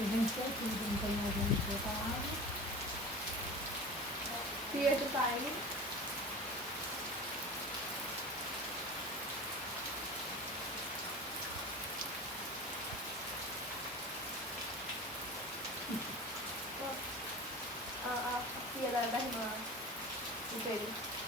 Tudo não tem mais onde botar água. Pietro tá aí. A filha da irmã do Pedro.